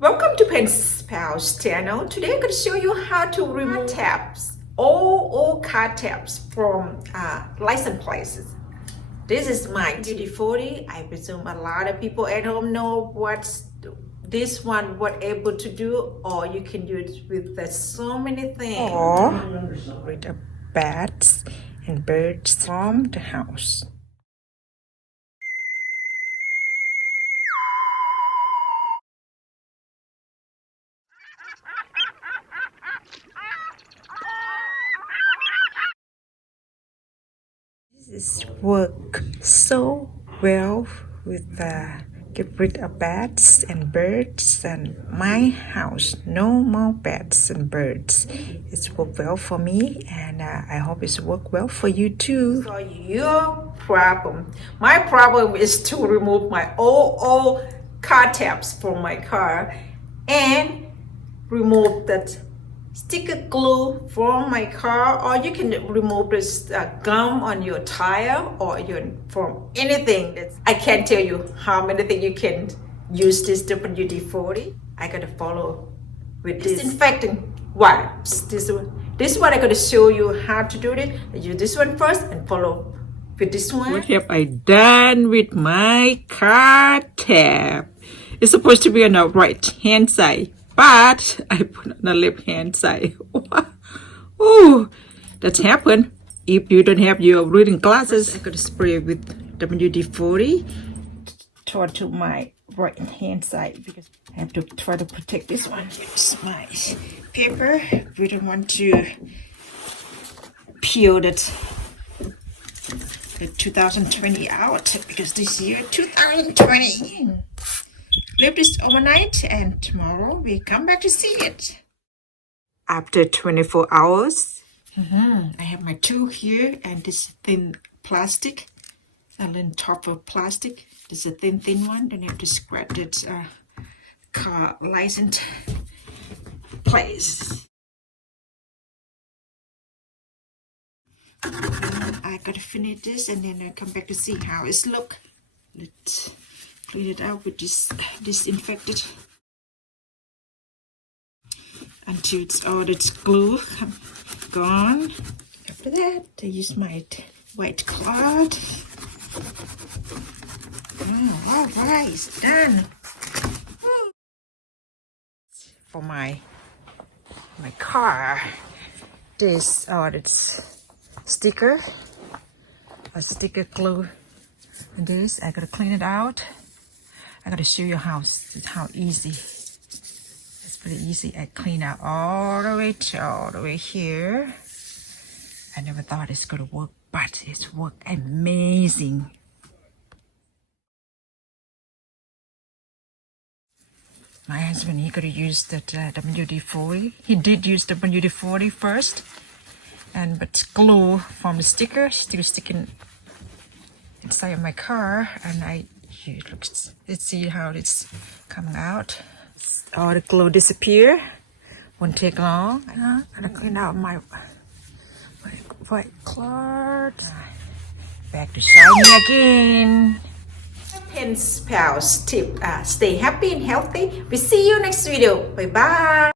Welcome to Pen's Pals channel. Today I'm going to show you how to remove tabs, all card tabs from license plates. This is my GD40. I presume a lot of people at home know what this one was able to do, or you can use with so many things. Or with the bats and birds from the house. This work so well with get rid of bats and birds, and my house no more bats and birds. It's worked well for me, and I hope it's worked well for you too. So your problem, my problem is to remove my old car tabs from my car and remove that sticker glue from my car, or you can remove this gum on your tire or from anything. I can't tell you how many things you can use this WD-40. I gotta follow with this disinfecting wipes. This one I gotta show you how to do it. I use this one first and follow with this one. What have I done with my car tab? It's supposed to be on the right hand side, but I put on the left hand side. Oh, that's happened. If you don't have your reading glasses, I'm gonna spray with WD-40 to my right hand side because I have to try to protect this one. It's my paper. We don't want to peel the 2020 out because this year 2020. Leave this overnight and tomorrow we come back to see it. After 24 hours, I have my tool here and this thin plastic, and then top of plastic. This is a thin one. Don't have to scratch it. Car license place. I gotta finish this and then I come back to see how it's look. Let's clean it out with this disinfected until it's all its glue gone. After that, I use my white cloth. All right, it's done. For my car, this sticker, a sticker glue. And this, I gotta clean it out. I gotta show you how easy. It's pretty easy. I clean out all the way here. I never thought it's gonna work, but it's worked amazing. My husband, he could have used that WD-40. He did use the WD-40 first, but glue from the sticker still sticking inside of my car, and let's see how it's coming out. All the glue disappear. Won't take long. I'm gonna clean out my white cloth. Back to shiny again. Pen's Pals tip: stay happy and healthy. We see you next video. Bye bye.